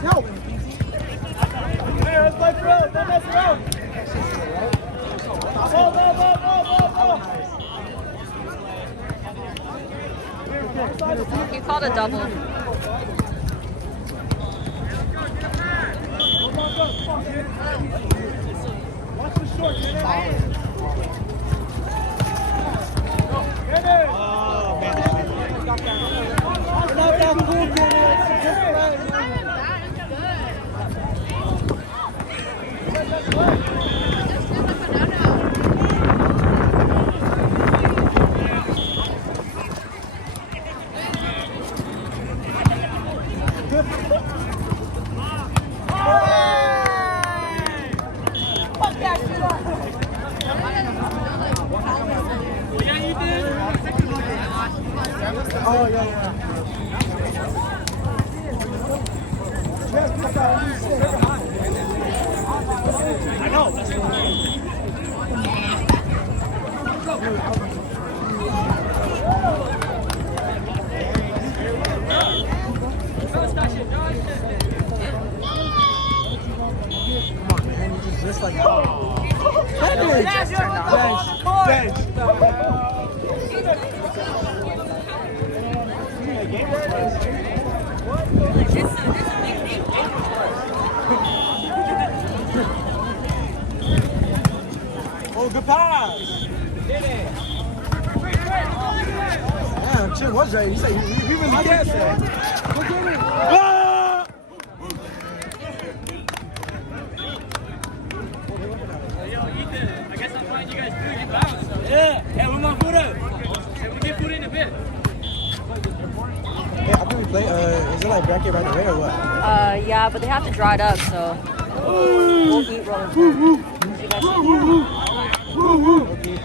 Help. Let's play through. Don't mess around. He called a double. Watch the short, get it. Not that cool, Oh, yeah. I know. Come on, man. You just like bench. Oh, good pass. Damn, Chin was right. He said he really can't say. Ah! Yo, Ethan, I guess I'm fine. You guys do get bounced. Yeah, we're going to put up. We get put in a bit. Yeah, I think we play. Is it like bracket right away or what? Yeah, but they have to draw it up, so we'll eat rolling. You guys Okay.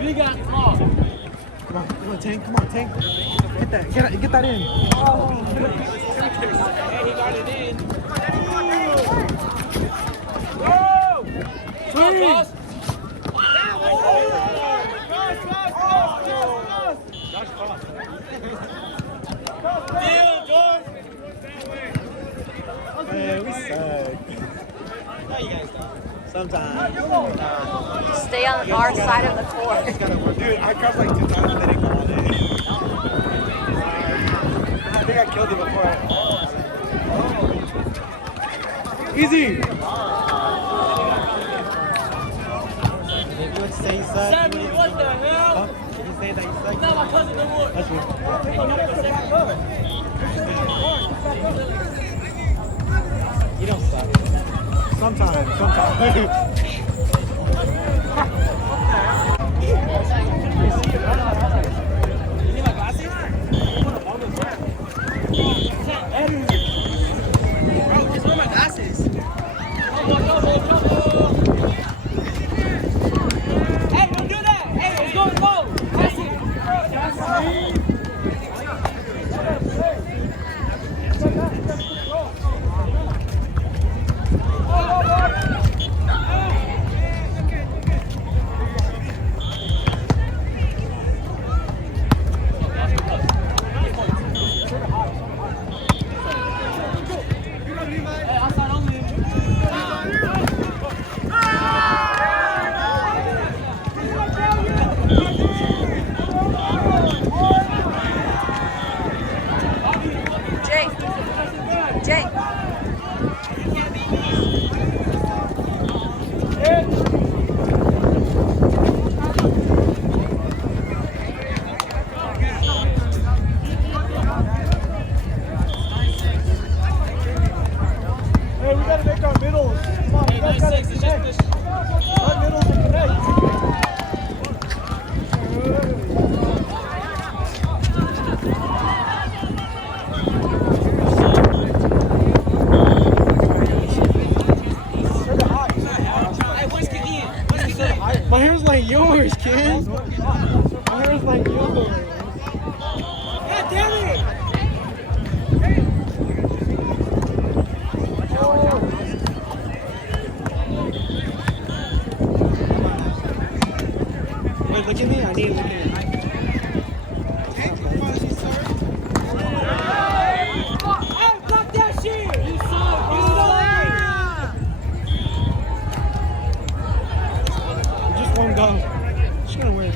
We got small. Come on, Tank. Get that in. Hey, he got it in. Whoa! Come on, boss. Man, we suck. No, you guys don't. Sometimes. stay on our side of the court. Dude, I crossed like 2 times and they didn't call it. I think I killed it before. Easy! If you would say you suck, Sammy, what the hell? Huh? If you say that you suck, Not my cousin no more. that's true. You don't suck. Sometimes. Hey, don't do that. Hey, it's going low. Pass it. Jake. Hey, we gotta make our middles. Come on, Hey, we gotta 9-6, it's just connect. this. Our middles and connect. My hair's like yours, kid. My hair's like yours. God damn it! Wait, look at me. I need to look at it.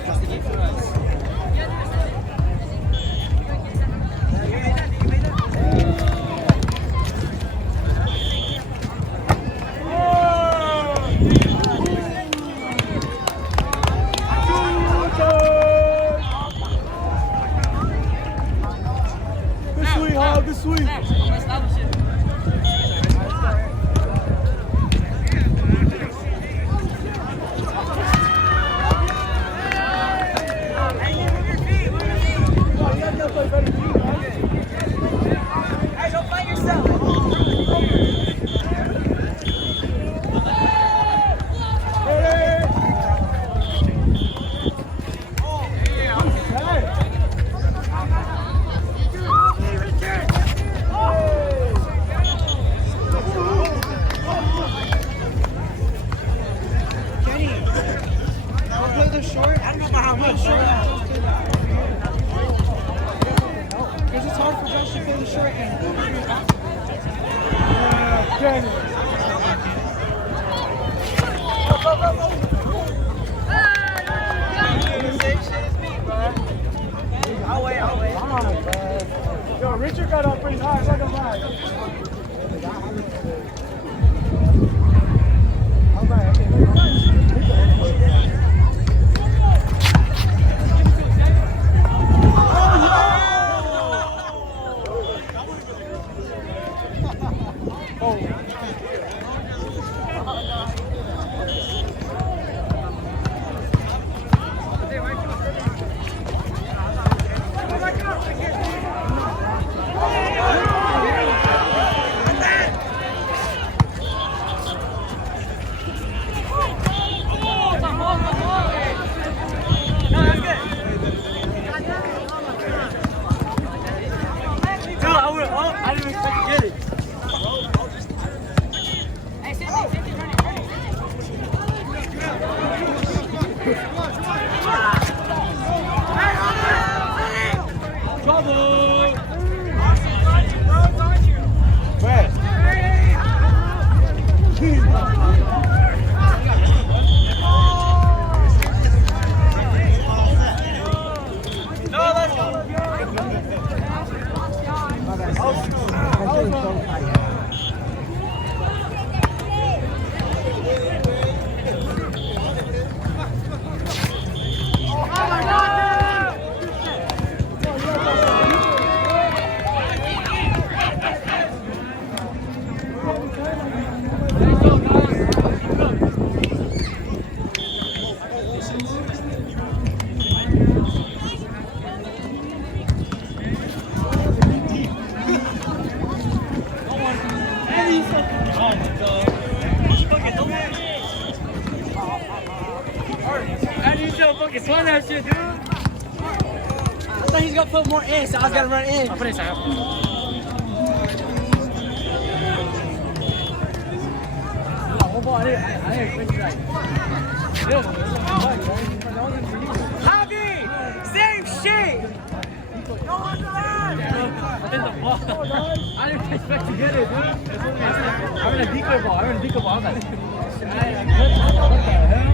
That's the game for us. Good sweep. Hey, don't fight yourself. Yo, Richard got up pretty high. Look at mine. Swing that shit, dude. I thought he's gonna put more in, so I was gonna run in. I'll put it inside. Javi! Same shit! No one's alive! I didn't expect to get it, dude. I'm in a decoy ball. I'm in a decoy ball. What the hell?